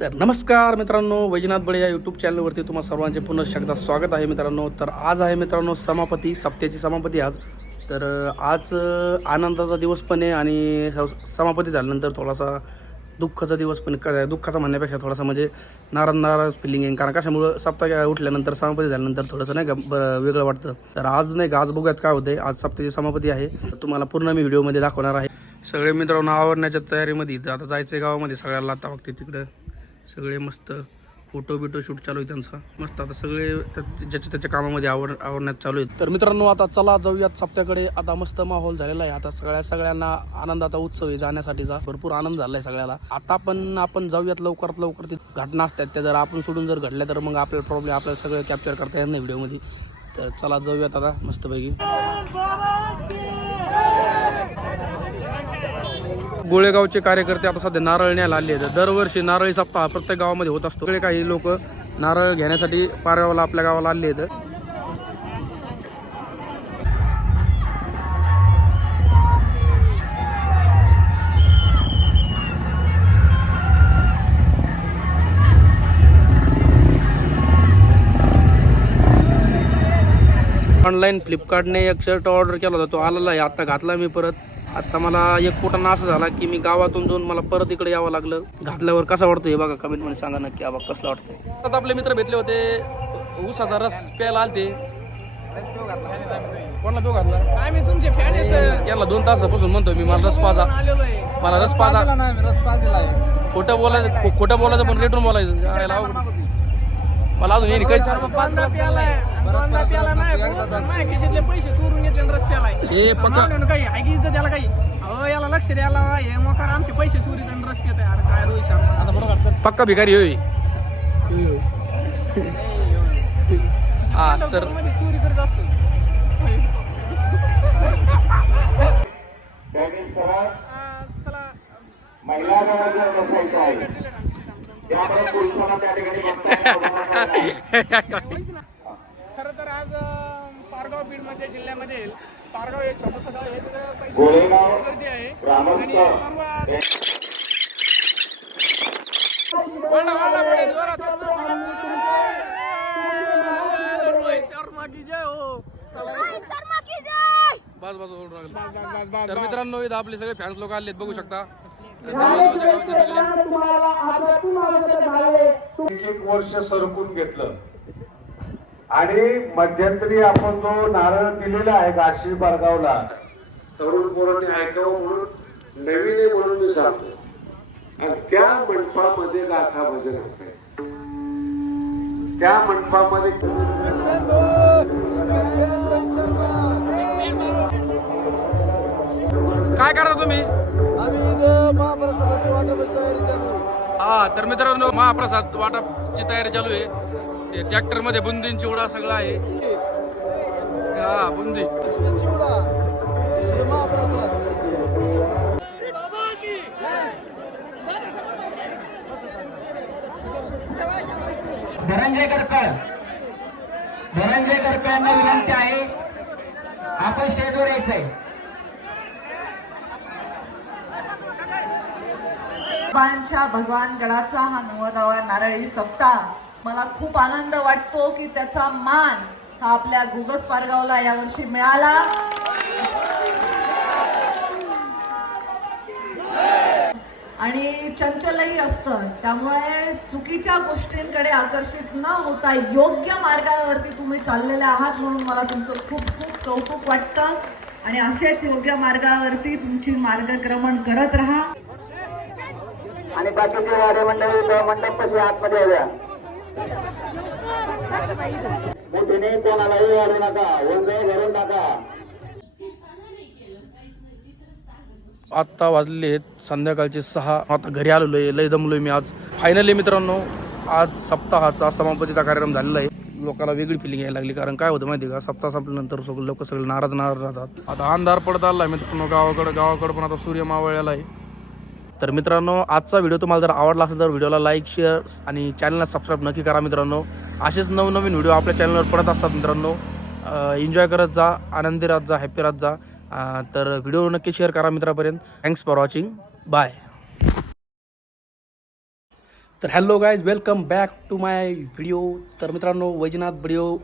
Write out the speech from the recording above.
तर नमस्कार मित्रांनो वैजनाथ बळे या यूट्यूब चॅनलवरती तुम्हा सर्वांचे पुन्हा एकदा स्वागत आहे मित्रांनो. तर आज आहे मित्रांनो समापती सप्त्याची समापती आज. तर आज आनंदाचा दिवस पण आहे आणि समापती झाल्यानंतर थोडासा दुःखाचा दिवस पण क- दुःखाचा म्हणण्यापेक्षा थोडासा म्हणजे नाराज नाराज फिलिंग आहे. कारण कशामुळं सप्ताह उठल्यानंतर समापती झाल्यानंतर थोडंसं नाही का वेगळं वाटतं. तर आज नाही का आज बघूयात काय होते आज सप्ताची समापती आहे. तर तुम्हाला पूर्ण मी व्हिडिओमध्ये दाखवणार आहे. सगळे मित्रांनो आवडण्याच्या तयारीमध्ये आता जायचं आहे गावामध्ये सगळ्याला आता बघते तिकडं. सगळे मस्त फोटो बिटो शूट चालू आहे त्यांचा. मस्त आता सगळे ज्याच्या त्याच्या कामामध्ये आवड आवडण्यात चालू आहे तर मित्रांनो आता चला जाऊयात सप्त्याकडे. आता मस्त माहोल झालेला आहे. आता सगळ्या सगळ्यांना आनंदाचा उत्सव आहे जाण्यासाठीचा. भरपूर आनंद झालाय सगळ्याला. आता पण आपण जाऊयात लवकरात लवकर. ते घटना असतात त्या जर आपण सोडून जर घडल्या तर मग आपल्याला प्रॉब्लेम आपल्याला सगळं कॅप्चर करता येत नाही व्हिडिओमध्ये तर चला जाऊयात आता मस्तपैकी. गोळेगावचे कार्यकर्ते आता सध्या नारळ न्यायला आले आहेत. दरवर्षी नारळी सप्ताह प्रत्येक गावामध्ये होत असतो. सगळे काही लोक नारळ घेण्यासाठी पारगावला आपल्या गावाला आले आहेत. ऑनलाईन फ्लिपकार्टने एक शर्ट ऑर्डर केला होता. तो आलेला आहे. आता घातला मी परत. आता मला एक कुठं असं झाला की मी गावातून जाऊन मला परत इकडे यावं लागलं. घातल्यावर कसा वाटतो हे बघा कमेंटमध्ये सांगा नक्की. बाबा कसं वाटतंय? आता आपले मित्र भेटले होते. ऊसाचा रस प्यायला आलते. कोणाला पिऊ घातला? काय मी तुमचे फॅन आहे सर याला दोन तासापासून म्हणतोय मी मला रस पाजा. आलेलो आहे? मला रस पाजा. नाही रस पाजेला खोटं बोलायचं खोटं बोलायचं पण रेटून बोलायचं. मला अजून येईल. काही दोनदा प्याला आहे आणि दोनदा प्याला नाही. माझ्या खिशातले पैसे चोरून घेतले आणि रस प्यालाय. हे पक्का मावण्यानं काही? आहे की इज्जत याला काही? अहो याला लक्ष द्यायला हे मोकार आमचे पैसे चोरी आणि रस पित आहे अरे काय रोहित शर्मा? आता बरोबर पक्का भिकारी होय. हा तर मध्ये चोरी करत असतो. चला. महिला खरं तर आज पारगाव बीडमध्ये जिल्ह्यामध्ये पारगाव हे छोटंसं गाव काही गोरेगाव गर्दी आहे. आणि सर्व हो. बस बस. तर मित्रांनो इथं आपले सगळे फॅन्स लोक आले बघू शकता. सगळे एक वर्ष सरकून घेतलं. आणि मध्यंतरी आपण जो नारळ दिलेला आहे गाडशी बारगावला तरुण पोरांनी ऐकावं म्हणून नवीन आहे म्हणून मी सांगतो. आणि त्या मंडपामध्ये गाथा भजन असायचं. त्या मंडपामध्ये काय करता तुम्ही? हा तर मित्रांनो महाप्रसाद वाटपची तयारी चालू आहे. ट्रॅक्टरमध्ये बुंदींची चिवडा सगळं आहे. हा बुंदी. धनंजय करकर धनंजय करकर यांना विनंती आहे आपण स्टेजवर यायचंय. बाबांच्या भगवान गडाचा हा नवदावा नारळी सप्ताह. मला खूप आनंद वाटतो की त्याचा मान हा आपल्या गुगस पारगावला यावर्षी मिळाला. आणि चंचलही असतं. त्यामुळे चुकीच्या गोष्टींकडे आकर्षित न होता योग्य मार्गावरती तुम्ही चाललेले आहात म्हणून मला तुमचं खूप खूप कौतुक वाटतं. आणि असेच योग्य मार्गावरती तुमची मार्गक्रमण करत राहा. आणि बाकीचे वाडे मंडळी मंडपाशी आतमध्ये याव्या मोठीने कोणालाही वाढू नका. वंदय भरून टाका. आत्ता वाजले आहेत संध्याकाळचे सहा. आता घरी आलेलो आहे. लय दमलोय मी आज. फायनली मित्रांनो आज सप्ताहाचा समापतीचा कार्यक्रम झालेला आहे. लोकांना वेगळी फिलिंग यायला लागली. कारण काय होतं माहिती आहे का? सप्ताह संपल्यानंतर सगळे लोक सगळे नाराज नाराज राहतात. आता अंधार पडत आला आहे मित्रांनो. गावाकडे गावाकडे पण आता सूर्य मावळलेला आहे. तर मित्रांनो आजचा व्हिडिओ तुम्हाला जर आवडला असेल तर व्हिडिओला लाईक शेअर आणि चॅनलला सबस्क्राईब नक्की करा मित्रांनो. असेच नवनवीन व्हिडिओ आपल्या चॅनलवर पडत असतात मित्रांनो. एन्जॉय करत जा आनंदी राहत जा हॅपी राहत जा. तर व्हिडिओ नक्की शेअर करा मित्रापर्यंत. थँक्स फॉर वॉचिंग बाय तर hello guys welcome back to my video तर मित्रांनो वैजनाथ व्हिडिओ